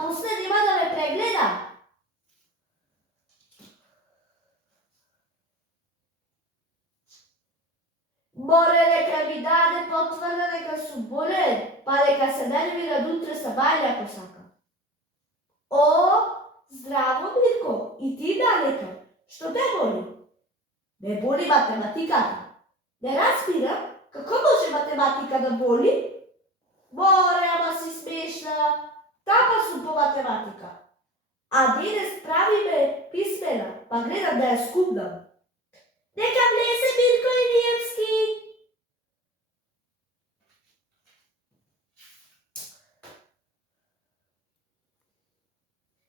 после нема да ме прегледа. Море дека ми даде потврда дека сум болен, па дека се нервира да утре са бајле ако сака. О, здраво, Мирко, и ти лекар. Што те боли? Ме боли математиката. Не разбирам, како може математика да боли? Море, ама си смешна. Тапа сум по математика. А денес правиме писмена, па гледам да ја скубнам. Нека влезе Мирко Илиевски.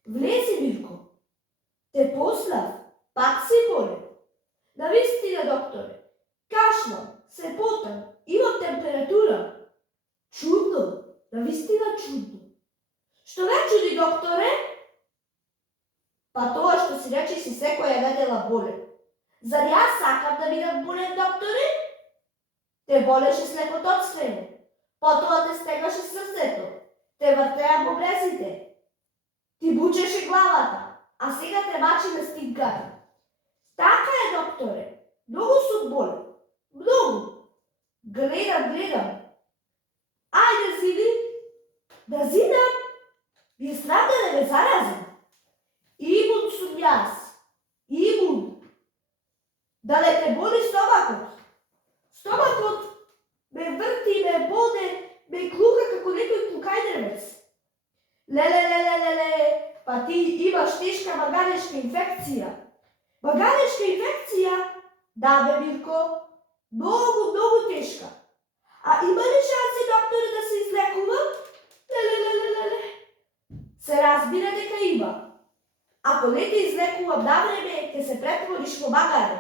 Влези, Мирко. Те послав, пак си болен. Навистина, докторе. Кашлам, се потам, имам температура. Чудно, навистина чудно. Што ве чуди, докторе? Па тоа што си рече си секоја недела болен. Зар јас сакам да бидам болен, докторе? Те болеше слекото од стрене. Потоа те стегаше срцето. Те вртеа бубрезите. Ти бучеше главата, а сега те мачи на стинката. Така е, докторе. Многу сум болен. Многу. Гледам. Ајде, зиди. Да зидам. Ви е срам да не ме заразим. Имун сум јас. Имун. Да не те боли стомакот. Стомакот ме врти, ме боде, ме клука како некој клукајдервец. Леле, па ти имаш тешка маганешка инфекција. Маганешка инфекција? Да, бе, Мирко. Многу тешка. А има ли шанси, докторе, да се излекувам? Леле. Се разбира дека има. Ако не те излекувам на време, ќе се претвориш во магаре.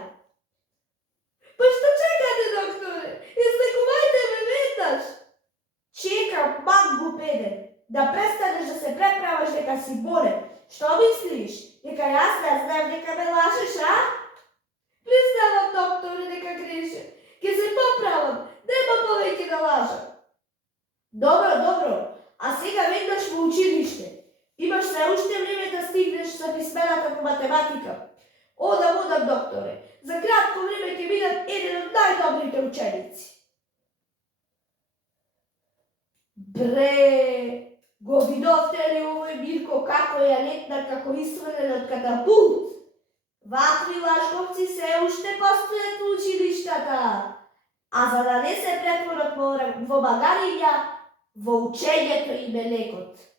Па што чекате, докторе? Излекувајте ме веднаш. Чекам, мангу педе. Да престанеш да се преправаш дека си болен. Што мислиш? Дека јас не знам дека ме лажеш, а? Признавам, докторе, дека грешам. Ке се поправам. Нема повеќе да лажам. Добро. А сега веднаш во училиште. Имаш се уште време да стигнеш за писмената по математика. Одам, докторе. За кратко време ќе бидам еден од најдобрите ученици. Бре, го видовте ли овој Мирко како ја летна, како исврлен од катапулт? Вакви лажговци се уште постојат во училиштата. А за да не се претворат во магариња, во учењето им е лекот.